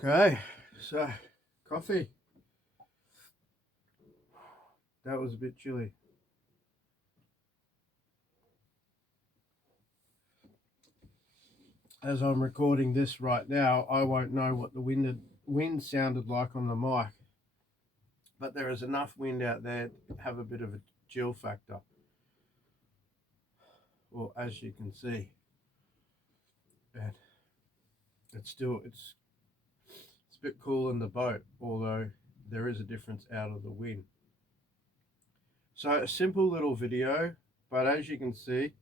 Okay, so coffee. That was a bit chilly. As I'm recording this right now, I won't know what the wind sounded like on the mic, but there is enough wind out there to have a bit of a chill factor. Well, as you can see, and it's a bit cool in the boat, although there is a difference out of the wind. So a simple little video, but as you can see,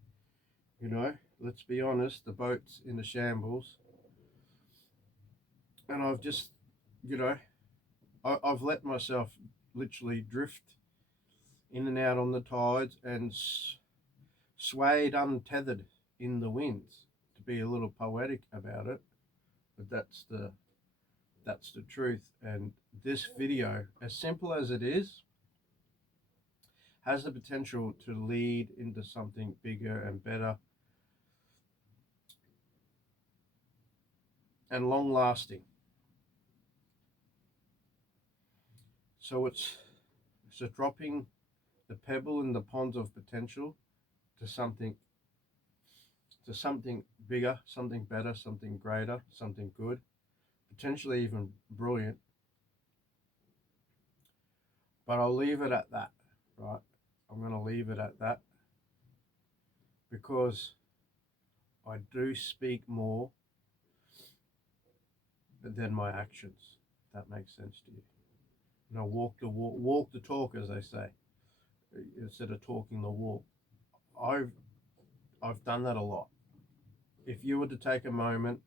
let's be honest, the boat's in a shambles, and I've just, I've let myself literally drift in and out on the tides and swayed untethered in the winds, to be a little poetic about it, but that's the truth. And this video, as simple as it is, has the potential to lead into something bigger and better and long lasting. So it's a dropping the pebble in the ponds of potential to something bigger, something better, something greater, something good, potentially even brilliant. But I'll leave it at that, right? I'm going to leave it at that because I do speak more than my actions. If that makes sense to you. Walk the talk, as they say, instead of talking the walk. I've done that a lot. If you were to take a moment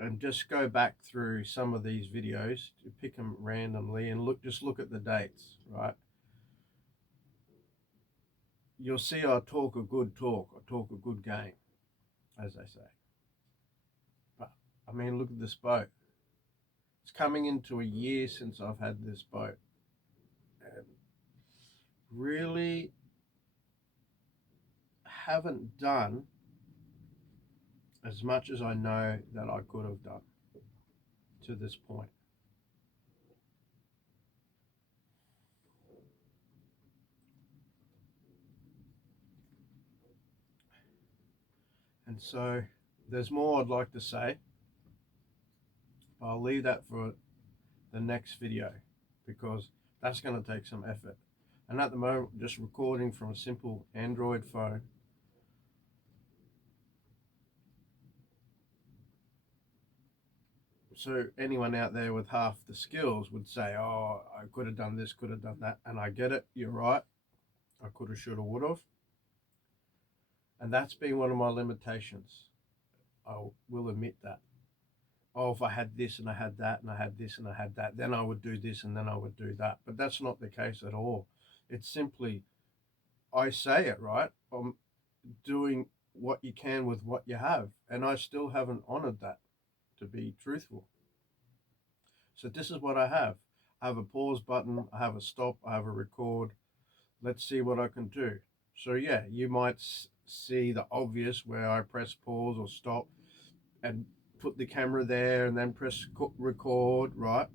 and just go back through some of these videos, to pick them randomly and just look at the dates, right? You'll see I talk a good talk. I talk a good game, as they say. But I mean, look at this boat. It's coming into a year since I've had this boat, and really haven't done as much as I know that I could have done to this point. And so there's more I'd like to say, but I'll leave that for the next video because that's going to take some effort. And at the moment, just recording from a simple Android phone. So anyone out there with half the skills would say, oh, I could have done this, could have done that. And I get it, you're right. I could have, should have, would have. And that's been one of my limitations. I will admit that. Oh, if I had this and I had that and I had this and I had that, then I would do this and then I would do that. But that's not the case at all. It's simply, I say it, right? I'm doing what you can with what you have. And I still haven't honored that, to be truthful. So this is what I have. I have a pause button, I have a stop, I have a record. Let's see what I can do. So yeah, you might see the obvious where I press pause or stop and put the camera there and then press record, right?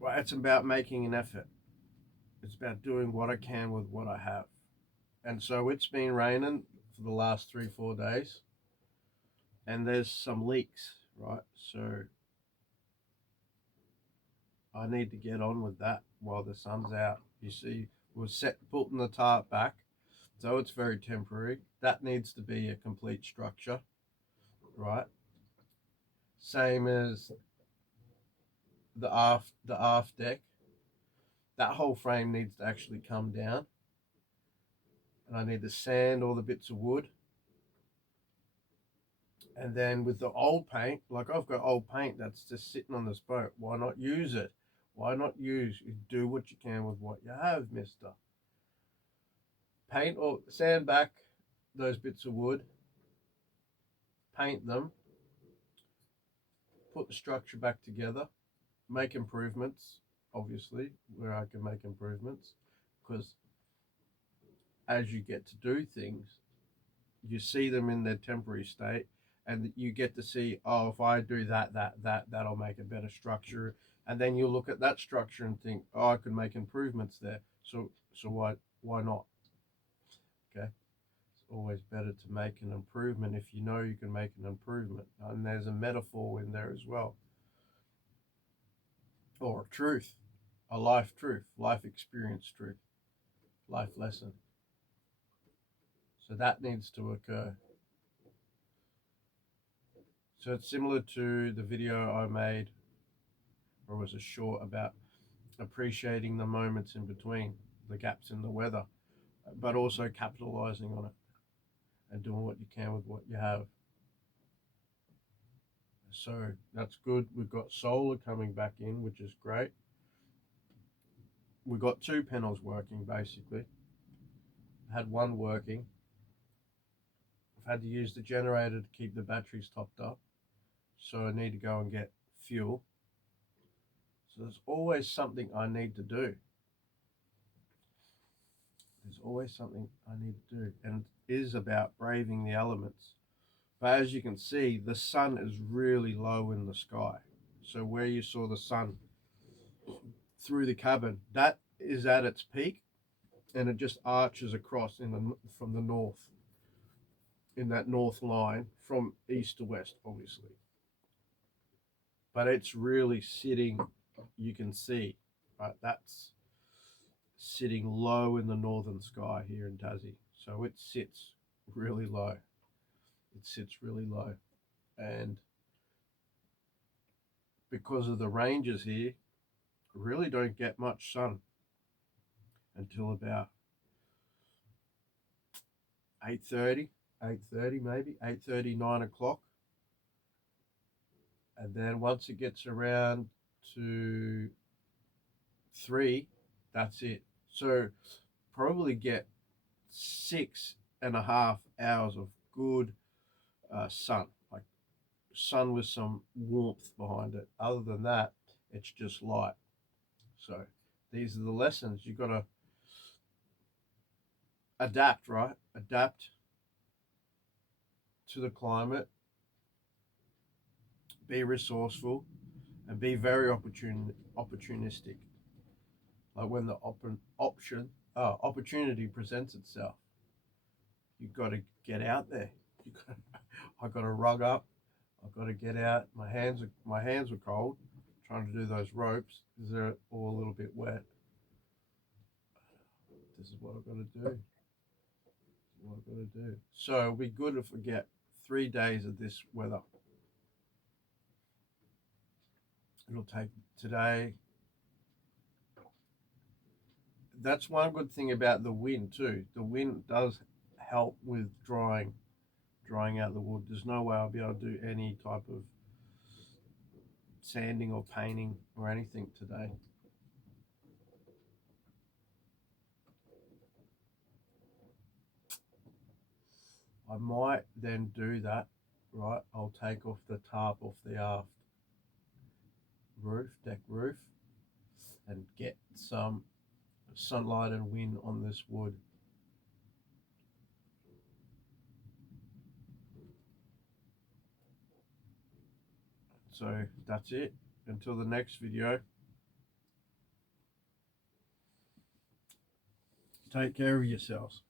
Well, it's about making an effort. It's about doing what I can with what I have. And so it's been raining for the last 3-4 days and there's some leaks, right? So I need to get on with that while the sun's out. You see, we're putting the tarp back, so it's very temporary. That needs to be a complete structure, right? Same as the aft deck. That whole frame needs to actually come down, and I need to sand all the bits of wood. And then with the old paint, like I've got old paint that's just sitting on this boat. Why not use it? Why not do what you can with what you have, mister? Paint or sand back those bits of wood, paint them, put the structure back together, make improvements, obviously, where I can make improvements, because as you get to do things, you see them in their temporary state, and you get to see, oh, if I do that'll make a better structure, and then you look at that structure and think, oh, I could make improvements there. So why not? Okay, it's always better to make an improvement if you know you can make an improvement, and there's a metaphor in there as well, or a truth, a life truth, life experience truth, life lesson. So that needs to occur. So it's similar to the video I made, or was a short, about appreciating the moments in between, the gaps in the weather, but also capitalizing on it and doing what you can with what you have. So that's good. We've got solar coming back in, which is great. We've got two panels working basically. I had one working. I've had to use the generator to keep the batteries topped up. So I need to go and get fuel. So there's always something I need to do. There's always something I need to do. And it is about braving the elements. But as you can see, the sun is really low in the sky. So where you saw the sun through the cabin, that is at its peak, and it just arches across from the north, in that north line from east to west, obviously. But it's really sitting, you can see, right? That's sitting low in the northern sky here in Tassie. So it sits really low. It sits really low. And because of the ranges here, really don't get much sun until about 8:30, 8:30 maybe, 8:30, 9 o'clock. And then once it gets around to 3, that's it. So probably get 6.5 hours of good sun, like sun with some warmth behind it. Other than that, it's just light. So these are the lessons. You've got to adapt, right? Adapt to the climate, be resourceful, and be very opportunistic. Like when the opportunity presents itself, you've got to get out there. I got to rug up. I've got to get out. My hands were cold trying to do those ropes because they're all a little bit wet. This is what I've got to do. What I've got to do. So it'll be good if we get 3 days of this weather. It'll take today. That's one good thing about the wind too. The wind does help with drying out the wood. There's no way I'll be able to do any type of sanding or painting or anything today. I might then do that, right? I'll take off the tarp off the aft deck roof, and get some sunlight and wind on this wood. So that's it. Until the next video, take care of yourselves.